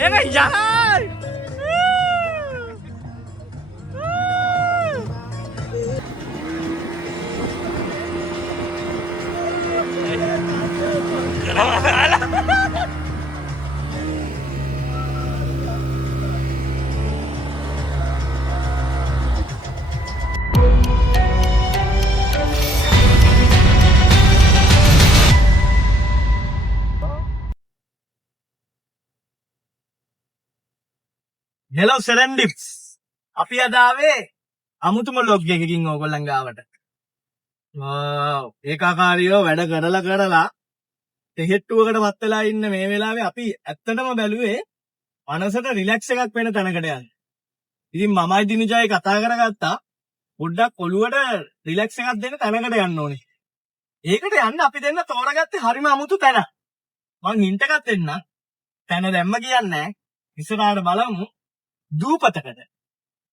ඒක යයි. හෙලෝ සෙරෙන්ඩිප්ස් අපි අද ආවේ අමුතුම ලොග් එකකින් ඕගොල්ලන් ගාවට. ඒකාකාරීව වැඩ කරලා තෙහෙට්ටුවකට වත් වෙලා ඉන්න මේ වෙලාවේ අපි ඇත්තටම බැලුවේ මනසට රිලැක්ස් එකක් වෙන තැනකට යන්න. ඉතින් මමයි දිනුජයි කතා කරගත්තා පොඩ්ඩක් ඔළුවට රිලැක්ස් එකක් දෙන්න තැනකට යන්න ඕනේ. ඒකට යන්න අපි දෙන්න තෝරගත්තේ හරිම අමුතු තැන. මං හින්ට් එකක් දෙන්න. තැන දැම්ම කියන්නේ නැහැ. ඉස්සරහට බලමු. දූපතකට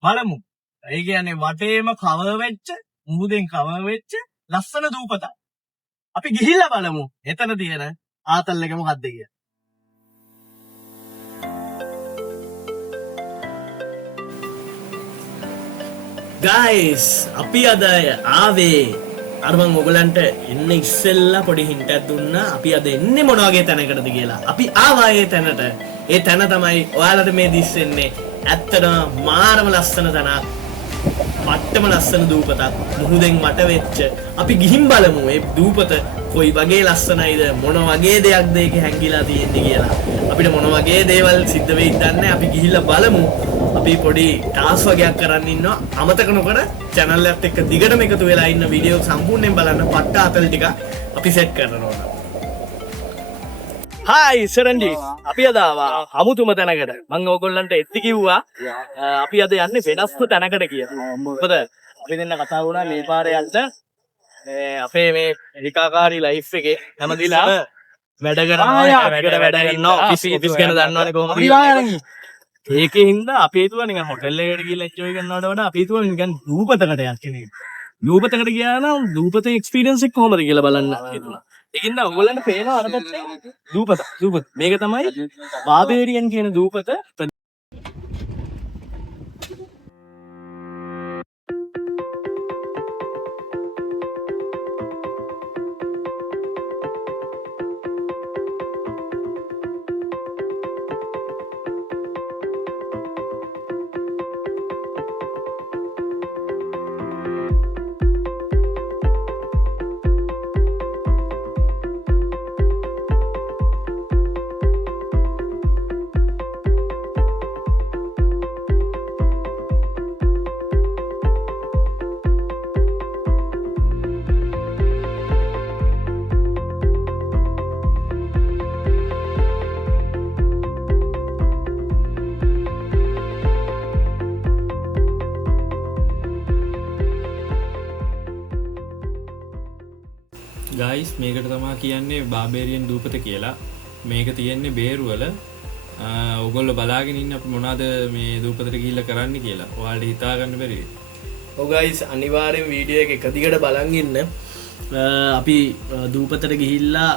බලමු. ඒ කියන්නේ වටේම කවර් වෙච්ච, මුහුදෙන් කවර් වෙච්ච ලස්සන දූපතක්. අපි ගිහිල්ලා බලමු. එතන තියෙන ආතල් එක මොකක්ද කියලා. ගයිස්, අපි අද ආවේ අර මම ඔයගලන්ට එන්න ඉස්සෙල්ලා පොඩි හින්ට් එකක් දුන්නා. අපි අද එන්නේ මොන වගේ තැනකටද කියලා. අපි ආවා ඒ තැනට. ඒ තැන තමයි ඔයාලට මේ දිස්සෙන්නේ. ඇත්තටම මාරම ලස්සන තැනක්. මට්ටම ලස්සන දූපතක්. මුහුදෙන් මට වෙච්ච. අපි ගිහින් බලමු මේ දූපත කොයි වගේ ලස්සනයිද, මොන වගේ දෙයක්ද ඒකේ හැංගිලා තියෙන්නේ කියලා. අපිට මොන වගේ දේවල් සිද්ධ වෙයිද දන්නේ. අපි ගිහිල්ලා බලමු. අපි පොඩි ටාස් වගේක් කරන්න ඉන්නවා. අමතක නොකර channel එකත් එක්ක දිගටම එකතු වෙලා ඉන්න වීඩියෝ සම්පූර්ණයෙන් බලන්න. පට්ට අතල් ටික අපි සෙට් කරනවා. හායි සරන්ඩි, අපි අද ආවා අමුතුම තැනකට. මම ඕගොල්ලන්ට එද්දි කිව්වා අපි අද යන්නේ වෙනස්ම තැනකට කියලා. මොකද අපි දෙන්න කතා වුණා මේ පාරේ යන්න අපේ මේ ඒකාකාරී ලයිෆ් එකේ හැමදෙලා වැඩ කරනවා, වැඩ කරනවා, ඔෆිස් ගැන දන්නවනේ කොහොමද. ඒකේ හින්දා අපි හිතුවා නිකන් හොටෙල් එකකට ගිහලා එන්ජොයි කරනවට වඩා අපි හිතුවා නිකන් දූපතකට යන්න කියලා. දූපතකට ගියා නම් දූපතේ එක්ස්පීරියන්ස් එක කොහොමද කියලා බලන්න හිතුණා. ඒකින්ද ඔයගොල්ලන්ට පේනවා අර පැත්තේ දූපත. මේක තමයි බාබේරියන් කියන දූපත. ගයිස්, මේකට තමා කියන්නේ බාබේරියන් දූපත කියලා. මේක තියෙන්නේ බේරුවල. ඔයගොල්ලෝ බලාගෙන ඉන්න අපි මොනවද මේ දූපතට ගිහිල්ලා කරන්න කියලා. ඔයාලට හිතා ගන්න බැරිද? ඔව් ගයිස්, අනිවාර්යෙන් වීඩියෝ එක දිගට බලන් ඉන්න. අපි දූපතට ගිහිල්ලා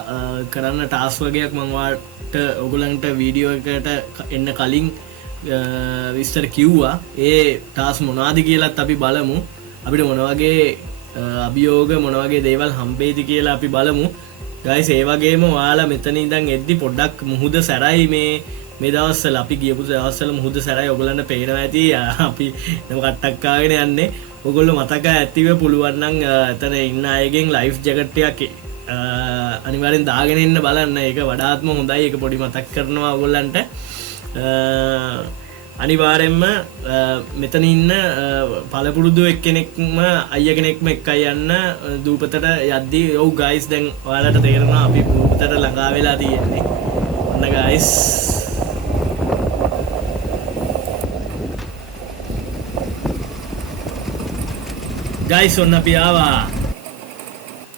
කරන්න ටාස් වගේක් මම ඔයාලට ඔයගොල්ලන්ට වීඩියෝ එකට එන්න කලින් විස්තර කිව්වා. ඒ ටාස් මොනවද කියලාත් අපි බලමු. අපිට මොන වගේ අභියෝග මොන වගේ දේවල් හම්බෙයිද කියලා අපි බලමු. ගයිස්, ඒ වගේම ඔයාලා මෙතන ඉඳන් එද්දි පොඩ්ඩක් මුහුද සැරයි. මේ දවස්වල අපි ගියපු දවස්වල මුහුද සැරයි. ඔයගොල්ලන්ට පේනවා ඇති අපි නම කට්ටක් කාගෙන යන්නේ. ඔයගොල්ලෝ මතක ඇතිව පුළුවන් නම් එතන ඉන්න අයගෙන් ලයිෆ් ජැකට් එකක් අනිවාර්යෙන් දාගෙන ඉන්න බලන්න. ඒක වඩාත්ම හොඳයි. ඒක පොඩි මතක් කරනවා ඔයගොල්ලන්ට. අනිවාර්යෙන්ම මෙතන ඉන්න පළපුරුදු එක්කෙනෙක්ම අයිය කෙනෙක්ම එක්කයි යන්න දූපතට යද්දී. ඔව් ගයිස්, දැන් ඔයාලට තේරෙනවා අපි දූපතට ළඟා වෙලා තියෙන්නේ. ඔන්න ගයිස්, ඔන්න අපි ආවා.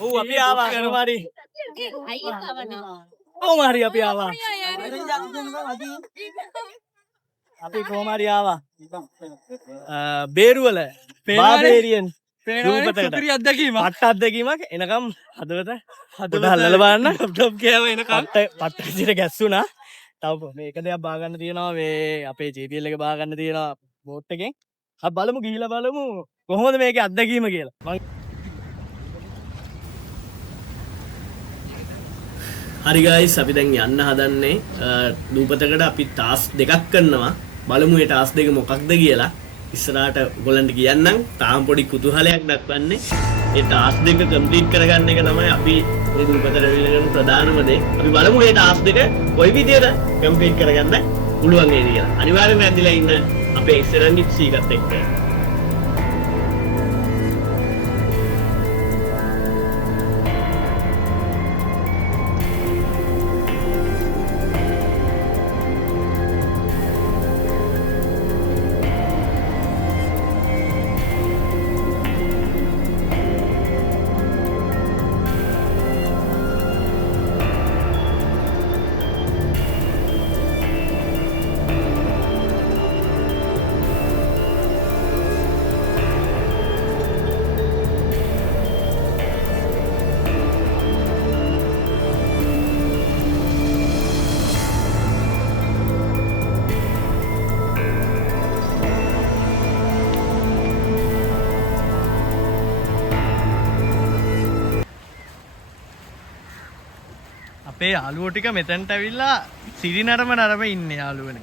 ඔව් අපි ආවා. කොහොමරි අපි ආවා. අපි කොහොමරි ආවා බේරුවල බාබේරියන් දූපතකට. පට්ට අත්දැකීමක් එනකම් හදවත හල්ලලා බලන්න. පට්ට විදිහට ගැස්සුණා. තව මේක දෙයක් බාගන්න තියෙනවා මේ අපේ JPL එක බාගන්න තියෙනවා බෝට් එකෙන්. අපි බලමු ගිහිල්ලා බලමු කොහොමද මේකේ අත්දැකීම කියලා. හරි ගයිස් අපි දැන් යන්න හදන්නේ දූපතකට අපි ටාස්ක් දෙකක් කරනවා. බලමු මේ ටාස්ක් දෙක මොකක්ද කියලා. ඉස්සරහට ඔයගොල්ලන්ට කියන්නම්. තාම පොඩි කුතුහලයක් දක්වන්නේ. මේ ටාස්ක් දෙක කම්ප්ලීට් කරගන්න එක තමයි අපි මේ දූපතට ඇවිල්ලා කරන ප්‍රධානම දේ. අපි බලමු මේ ටාස්ක් දෙක කොයි විදියට කම්ප්ලීට් කරගන්න පුළුවන් වේද කියලා. අනිවාර්යෙන්ම ඇඳිලා ඉන්න අපේ ඉස්සරහින් සීගත් එක්ක. අපේ යාළුවෝ ටික මෙතනට ඇවිල්ලා සිරිනරම නරම ඉන්නේ යාළුවනේ.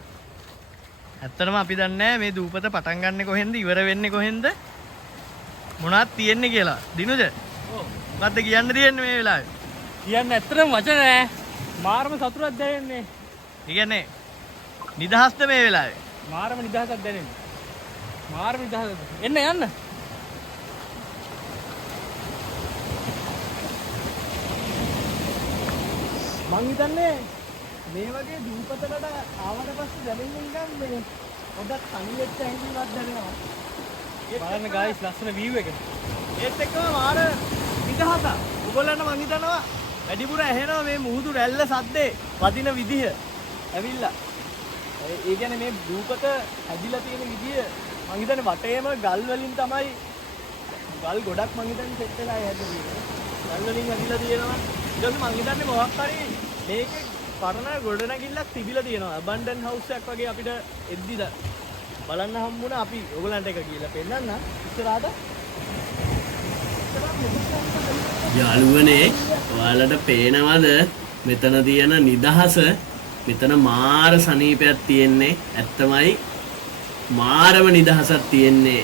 ඇත්තටම අපි දන්නේ නැහැ මේ දූපත පටන් ගන්නෙ කොහෙන්ද ඉවර වෙන්නේ කොහෙන්ද මොනවද තියෙන්නේ කියලා. දිනුද? ඔව්. මොකද්ද කියන්න තියෙන්නේ මේ වෙලාවේ? කියන්න ඇත්තටම වචන නෑ. මාරම සතුටක් දැනෙන්නේ. ඒ කියන්නේ නිදහස්ද මේ වෙලාවේ? මාරම නිදහසක් දැනෙන්නේ. මාරම නිදහසක්. එන්න යන්න. මං හිතන්නේ මේ වගේ දූපතකට ආවට පස්සේ දැනෙන්නේ නිකන් මේ පොඩක් තනි වෙච්ච හැඟීමක් දැනෙනවා. බලන්න ගයිස් ලස්සන view එක. ඒත් එක්කම මාර නිදහසක්. ඔයගොල්ලන්ට මං හිතනවා වැඩිපුර ඇහෙනවා මේ මුහුදු රැල්ල සද්දේ වදින විදිහ. ඇවිල්ලා. ඒ කියන්නේ මේ දූපත හැදිලා තියෙන විදිහ මං හිතන්නේ වටේම ගල් වලින් තමයි ගල් ගොඩක් මං හිතන්නේ සෙට් වෙලා හැදෙන්නේ. ගල් වලින් හැදිලා තියෙනවා. ඊට පස්සේ මං හිතන්නේ මොකක් හරි මේකේ පරණ ගොඩනැගිල්ලක් තිබිලා තියෙනවා. abandoned house එකක් වගේ අපිට එද්දිද බලන්න හම්බුණා. අපි ඔයගලන්ට එක කියලා පෙන්නන්න ඉස්සරහට. යාළුවනේ ඔයාලට පේනවද මෙතන තියෙන නිදහස? මෙතන මාර සනීපයක් තියෙන්නේ. ඇත්තමයි මාරම නිදහසක් තියෙන්නේ.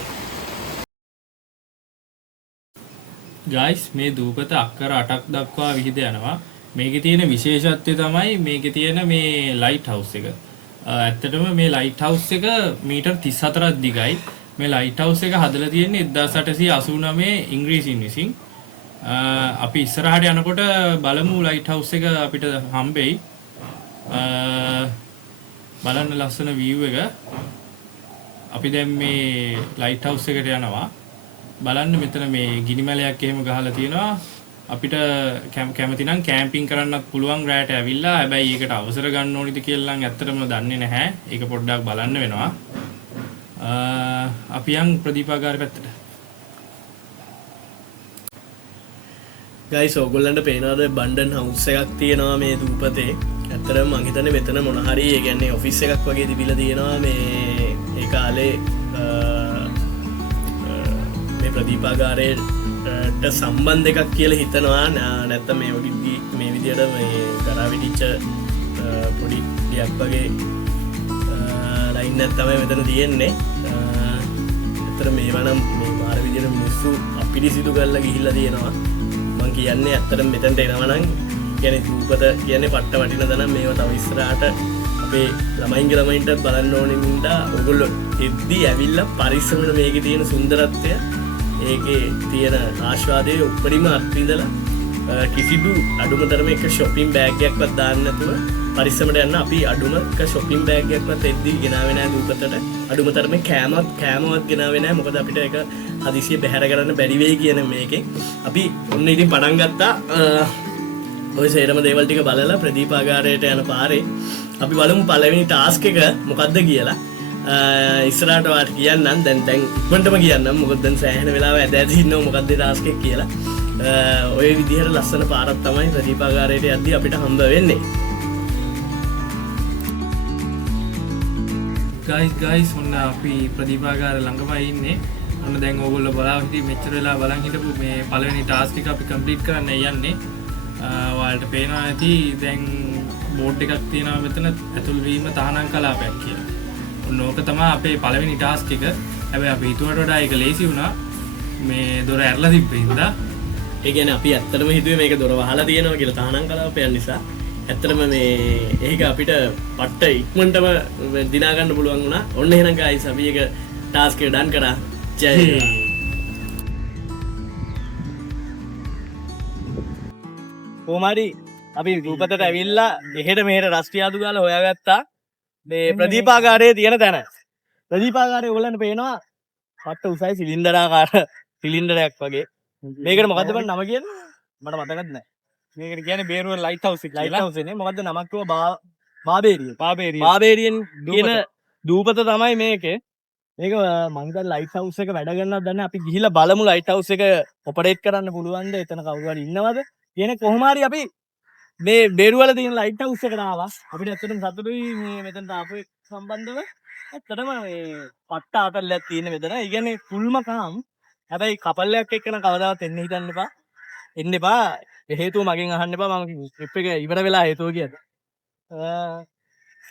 ගයිස් මේ දූපත අක්කර 8ක් දක්වා විහිද යනවා. මේකේ තියෙන විශේෂත්වය තමයි මේකේ තියෙන මේ ලයිට් හවුස් එක. ඇත්තටම මේ ලයිට් හවුස් එක මීටර් 34ක් දිගයි. මේ ලයිට් හවුස් එක හදලා තියෙන්නේ 1889 ඉංග්‍රීසින් විසින්. අපි ඉස්සරහට යනකොට බලමු ලයිට් හවුස් එක අපිට හම්බෙයි. බලන්න ලස්සන view එක. අපි දැන් මේ ලයිට් හවුස් එකට යනවා. බලන්න මෙතන මේ ගිනිමැලයක් එහෙම ගහලා තියෙනවා. අපිට කැමති නම් කැම්පින් කරන්නත් පුළුවන් රැයට ඇවිල්ලා. හැබැයි ඒකට අවසර ගන්න ඕනිද කියලා නම් ඇත්තටම දන්නේ නැහැ. ඒක පොඩ්ඩක් බලන්න වෙනවා. අපි යන් ප්‍රදීපාගාර පැත්තට. ගයිස් ඔයගොල්ලන්ට පේනවද බන්ඩන් හවුස් එකක් තියෙනවා මේ දූපතේ. ඇත්තටම මං හිතන්නේ මෙතන මොන හරි ඒ කියන්නේ ඔෆිස් එකක් වගේ තිබිලා තියෙනවා මේ ඒ කාලේ මේ ප්‍රදීපාගාරයට සම්බන්ධ එකක් කියලා හිතනවා. නැත්නම් මේ විදියට මේ කරා විදිච්ච පොඩි ඩියක් වගේ ලයින් එකක් තමයි මෙතන තියෙන්නේ. ඇත්තට මේවා නම් මේ මාර විදියට මිනිස්සු අපිරිසිදු කරලා ගිහිල්ලා තියෙනවා. මං කියන්නේ ඇත්තටම මෙතනට එනවා නම් කියන්නේ දූපත කියන්නේ පට්ට වටින දනම් මේවා තව ඉස්සරහට අපේ ළමයින්ට බලන්න ඕනේ නින්දා ඔයගොල්ලෝ එද්දි ඇවිල්ලා පරිස්සමෙන් මේකේ තියෙන සුන්දරත්වය ඒකේ තියෙන ආස්වාදයේ උඩරිම අත්විඳලා කිසිදු අඩුම තරමේ එක shopping bag එකක්වත් දාන්න නැතුව පරිස්සමට යන්න. අපි අඩුම එක shopping bag එකක්වත් එද්දි ගෙනාවේ නැහැ දූපතට. අඩුම තරමේ කෑමවත් ගෙනාවේ නැහැ. මොකද අපිට ඒක හදිසියෙ බැහැර කරන්න බැරි වෙයි කියන මේකෙන් අපි ඔන්න ඉතින් පටන් ගත්තා. ඔය සේරම දේවල් ටික බලලා ප්‍රදීපාගාරයට යන පාරේ අපි බලමු පළවෙනි ටාස්ක් එක මොකක්ද කියලා. ඉස්සරහට වාට කියන්නම්. දැන් ඉක්මනටම කියන්නම්. මොකද දැන් සෑහෙන වෙලාව ඇද ඉන්නව මොකක්ද ටාස්ක් එක කියලා. ඔය විදිහට ලස්සන පාරක් තමයි ප්‍රදීපාගාරයට යද්දී අපිට හම්බ වෙන්නේ. ගයිස් ඔන්න අපි ප්‍රදීපාගාර ළඟමයි ඉන්නේ. ඔන්න දැන් ඕගොල්ලෝ බලාගෙන හිටිය මෙච්චර වෙලා බලන් හිටපු මේ පළවෙනි ටාස්ක් එක අපි කම්ප්ලීට් කරන්න යන්නේ. ඔයාලට පේනවා ඇති දැන් බෝඩ් එකක් තියෙනවා මෙතන ඇතුල් වීම තහනම් කලාපයක් කියලා. ඔන්න ඕක තමයි අපේ පළවෙනි ටාස්ක් එක. හැබැයි අපි හිතුවට වඩා ඒක ලේසි වුණා. මේ දොර ඇරලා තිබ්බින්දා. ඒ කියන්නේ අපි ඇත්තටම හිතුවේ මේක දොර වහලා තියෙනවා කියලා තහනම් කලාපයක් නිසා. ඇත්තටම මේ ඒක අපිට පට්ට ඉක්මනටම දිනා ගන්න පුළුවන් වුණා. ඔන්න එහෙනම් guys අපි ඒක ටාස්ක් එක ඩන් කරා. ජය කොමාරි අපි රූපතට ඇවිල්ලා එහෙට මෙහෙට රස්ටියාදු ගාලා හොයාගත්තා මේ ප්‍රදීපාගාරයේ තියෙන තැන. ප්‍රදීපාගාරය ඔයගොල්ලන්ට පේනවා පට්ට උසයි සිලින්ඩරාකාර සිලින්ඩරයක් වගේ. මේකට මොකද්ද බං නම කියන්නේ? මට මතකත් නැහැ. මේකට කියන්නේ බේරුව ලයිට් හවුස් එක ලයිට් කියලා. හවුස් එකනේ මොකද්ද නමක් කිව්වා බාබේරිය. පාබේරිය. බාබේරියන් කියන දූපත තමයි මේකේ. මේක මං හිතන්නේ ලයිට් හවුස් එක වැඩ කරනවද දන්නේ අපි ගිහිල්ලා බලමු ලයිට් හවුස් එක ඔපරේට් කරන්න පුළුවන්ද එතන කවුරු හරි ඉන්නවද කියන කොහොම හරි අපි මේ බේරුවල තියෙන ලයිට් හවුස් එකට ආවා අපිට ඇත්තටම සතුටුයි මේ මෙතනට ආපු සම්බන්ධව ඇත්තටම මේ පට්ට ආතල්ලයක් තියෙන මෙතන ඒ කියන්නේ ෆුල්ම කාම් හැබැයි කපල් එකක් එක්ක නම් කවදාවත් එන්න හිතන්න එපා එන්න එපා හේතුව මගෙන් අහන්න එපා මම ට්‍රිප් එක ඉවර වෙලා හේතුව කියද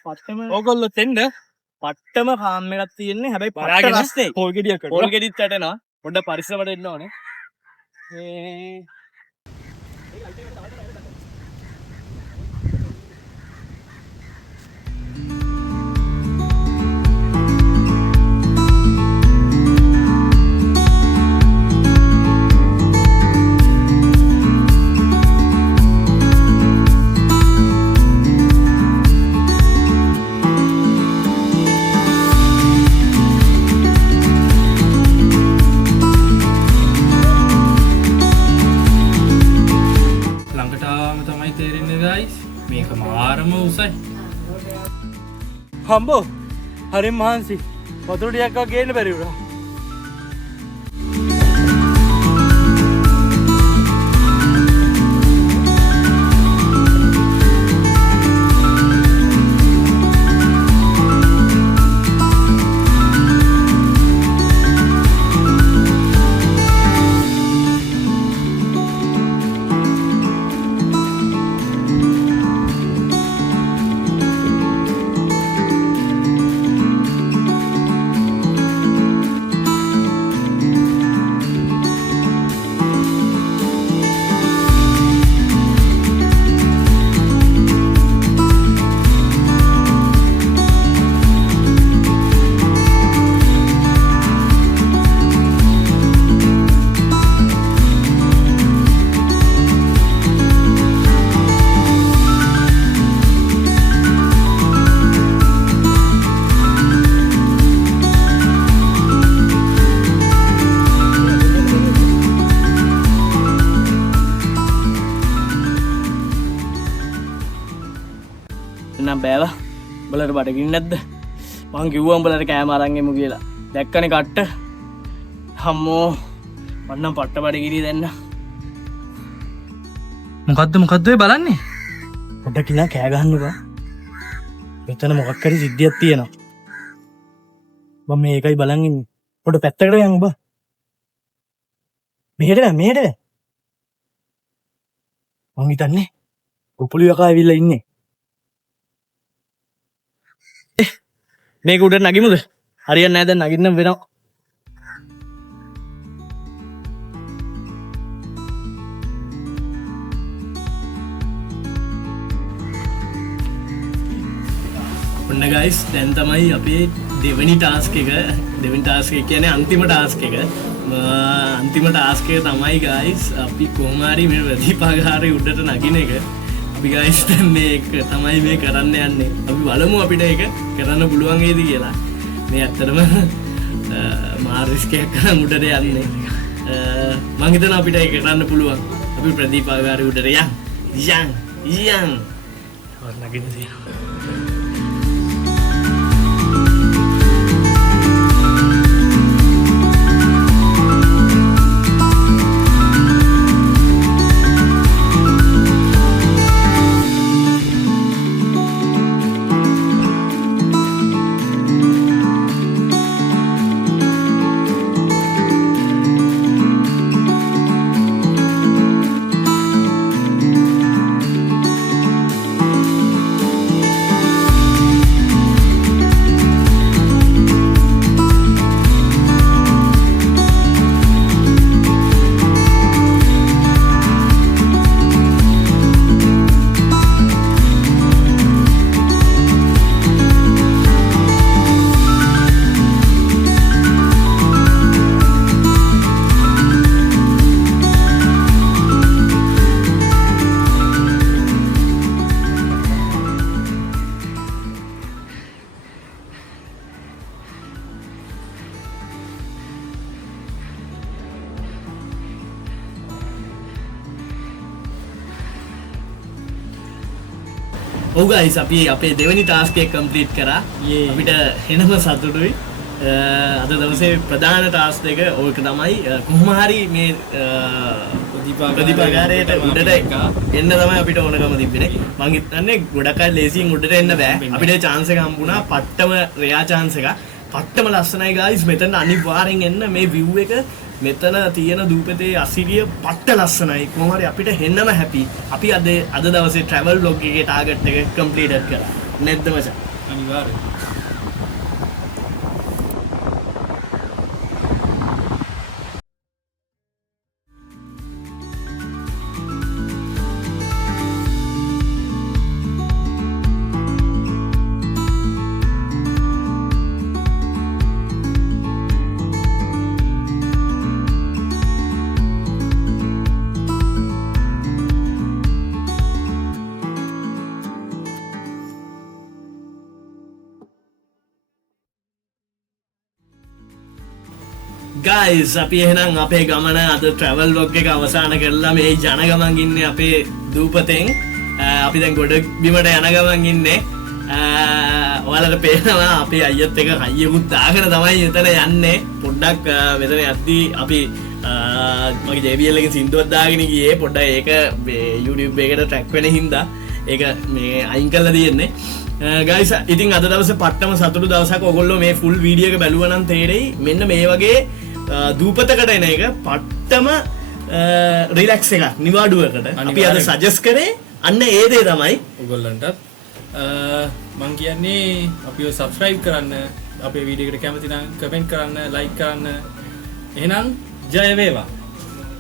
පට්ටම ඕගොල්ලෝ තෙන්න පට්ටම කාම් එකක් තියෙන්නේ හැබැයි බලාගෙන පට්ට රස්නේ පොල් ගෙඩියක් පොල් ගෙඩිත් වැටෙනවා පොඩ්ඩක් පරිස්සමට එන්න ඕනේ මේ මේක මාරම උසයි. හම්බෝ හරිම මහන්සි වතුර ටිකක් ගේන්න බැරි වුණා. නම් බෑවා බලට බඩගින්න නැද්ද මං කිව්වා උඹලට කෑම අරන් එමු කියලා දැක්කනේ කට්ට අම්මෝ මන්නම් පට්ට බඩගිනි දෙන්න මොකද්ද ඔය බලන්නේ? පොඩ්ඩක් ඉන්න කෑ ගන්නකෝ මෙතන මොකක් හරි සිද්ධියක් තියෙනවා මම මේකයි බලන් ඉන්නේ පොඩ පැත්තකට යන් ඔබ මෙහෙට මං හිතන්නේ කුපුළු යකා ඇවිල්ලා ඉන්නේ මේක උඩට නගිමුද? හරියන්නේ නැහැ දැන් නගින්න වෙනවා. ඔන්න guys දැන් තමයි අපේ දෙවෙනි ටාස්ක් එක කියන්නේ අන්තිම ටාස්ක් එක. අන්තිම ටාස්ක් එක තමයි guys අපි කොහොම හරි මේ ප්‍රදීපාගාරේ උඩට නගින එක. අපි guys දැන් මේක තමයි මේ කරන්න යන්නේ. අපි බලමු අපිට ඒක කරන්න පුළුවන් වේද කියලා. මේ ඇත්තටම මාර රිස්ක් එකක් කරන් උඩට යන්නේ. මං හිතනවා අපිට ඒක කරන්න පුළුවන්. අපි ප්‍රදීපාගාරේ උඩට යන්. නගින්න තියෙනවා. ඔව් ගයිස් අපි අපේ දෙවෙනි ටාස්ක් එක කම්ප්ලීට් කරා. අපිට එනම සතුටුයි. අද දවසේ ප්‍රධාන ටාස්ක් එක ඕක තමයි කොහොම හරි මේ ප්‍රතිපකාරයට උඩට එන්න තමයි අපිට ඕනකම තිබුණේ. මං හිතන්නේ ගොඩක් අය ලේසියෙන් උඩට එන්න බෑ. අපිට chance එක හම්බුණා. පට්ටම රෙයා chance එක. පට්ටම ලස්සනයි ගයිස්. මෙතන අනිවාර්යෙන් එන්න මේ view එක මෙතන තියෙන දූපතේ අසිරිය පට්ට ලස්සනයි. කොහොම හරි අපිට හෙන්නම හැපි. අපි අද දවසේ travel vlog එකේ target එක complete කරා. නැද්ද මචං? අනිවාර්යයෙන්. ගයිස් අපි එහෙනම් අපේ ගමන අද ට්‍රැවල් වොග් එක අවසන් කරලා මේ යන ගමන් ඉන්නේ අපේ දූපතෙන්. අපි දැන් ගොඩ බිමට යන ගමන් ඉන්නේ. ඔයාලට පේනවා අපේ අයියත් එක හයියකුත් දාගෙන තමයි එතන යන්නේ. පොඩ්ඩක් මෙතන යද්දී අපි මගේ JBL එකේ සින්දුවක් දාගෙන ගියේ. පොඩ්ඩක් ඒක මේ YouTube එකකට ට්‍රැක් වෙන හින්දා ඒක මේ අයින් කරලා තියෙන්නේ. ගයිස් ඉතින් අද දවසේ පට්ටම සතුටු දවසක්. ඔයගොල්ලෝ මේ ෆුල් වීඩියෝ එක බැලුවා නම් තේරෙයි මෙන්න මේ වගේ දූපතකට එන එක පට්ටම රිලැක්ස් එකක් නිවාඩුවකට අපි අද සජෙස්ට් කරේ අන්න ඒ දේ තමයි ඔයගොල්ලන්ටත් මං කියන්නේ අපිව සබ්ස්ක්‍රයිබ් කරන්න, අපේ වීඩියෝ එකට කැමති නම් කමෙන්ට් කරන්න, ලයික් කරන්න. එහෙනම් ජය වේවා.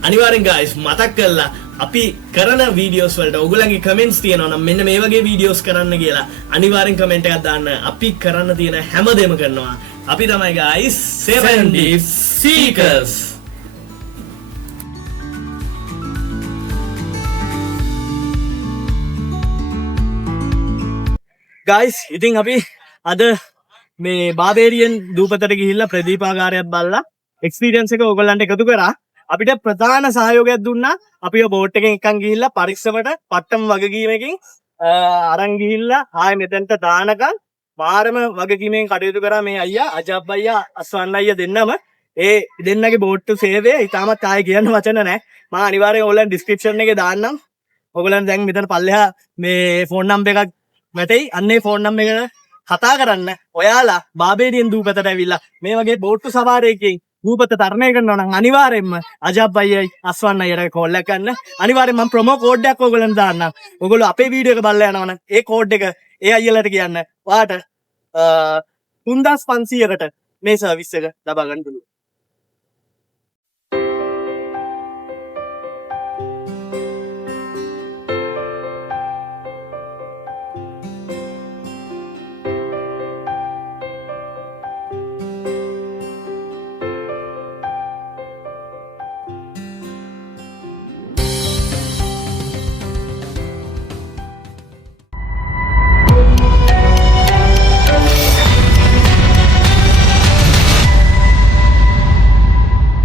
අනිවාර්යෙන් ගයිස් මතක් කරලා අපි කරන වීඩියෝස් වලට ඔයගොල්ලන්ගේ කමෙන්ට්ස් තියෙනවා නම් මෙන්න මේ වගේ වීඩියෝස් කරන්න කියලා අනිවාර්යෙන් කමෙන්ට් එකක් දාන්න. අපි කරන්න තියෙන හැමදේම කරනවා. අපි තමයි ගයිස් 7 Deep Seekers. ගයිස් ඉතින් අපි අද මේ බාබේරියන් දූපතට ගිහිල්ලා ප්‍රදීපාගාරයක් බලලා එක්ස්පීරියන්ස් එක ඔයගොල්ලන්ට එකතු කරා. අපිට ප්‍රධාන සහයෝගයක් දුන්නා. අපිව බෝට් එකෙන් එකන් ගිහිල්ලා පරිස්සමට පට්ටම වගකීමකින් අරන් ගිහිල්ලා ආයෙ මෙතෙන්ට දානකම් මාරම වගකීමෙන් කටයුතු කරා මේ අයියා අජබ් අයියා අස්වන්න අයියා දෙන්නම. ඒ දෙන්නගේ බෝට්ටු සේවය ඉතාමත් ආයෙ කියන්න වචන නැහැ. මම අනිවාර්යෙන් ඔයගොල්ලන් ඩිස්ක්‍රිප්ෂන් එකේ දාන්නම්. ඔයගොල්ලන් දැන් මෙතන පල්ලෙහා මේ ෆෝන් නම්බර් එකක් මැටෙයි. අන්නේ ෆෝන් නම්බර් එකට කතා කරන්න. ඔයාලා බාබේරියන් දූපතට ඇවිල්ලා මේ වගේ බෝට්ටු සවාරයකින් දූපත තරණය කරනවා නම් අනිවාර්යෙන්ම අජබ් අයියයි අස්වන්න අයියට කෝල් එකක් ගන්න. අනිවාර්යෙන් මම ප්‍රොමෝ කෝඩ් එකක් ඔයගොල්ලන්ට දාන්නම්. ඔයගොල්ලෝ අපේ වීඩියෝ එක බලලා යනවනම් ඒ කෝඩ් එක ඒ අයියලට කියන්න. ඔයාට 3500කට මේ සර්විස් එක ලබා ගන්න පුළුවන්.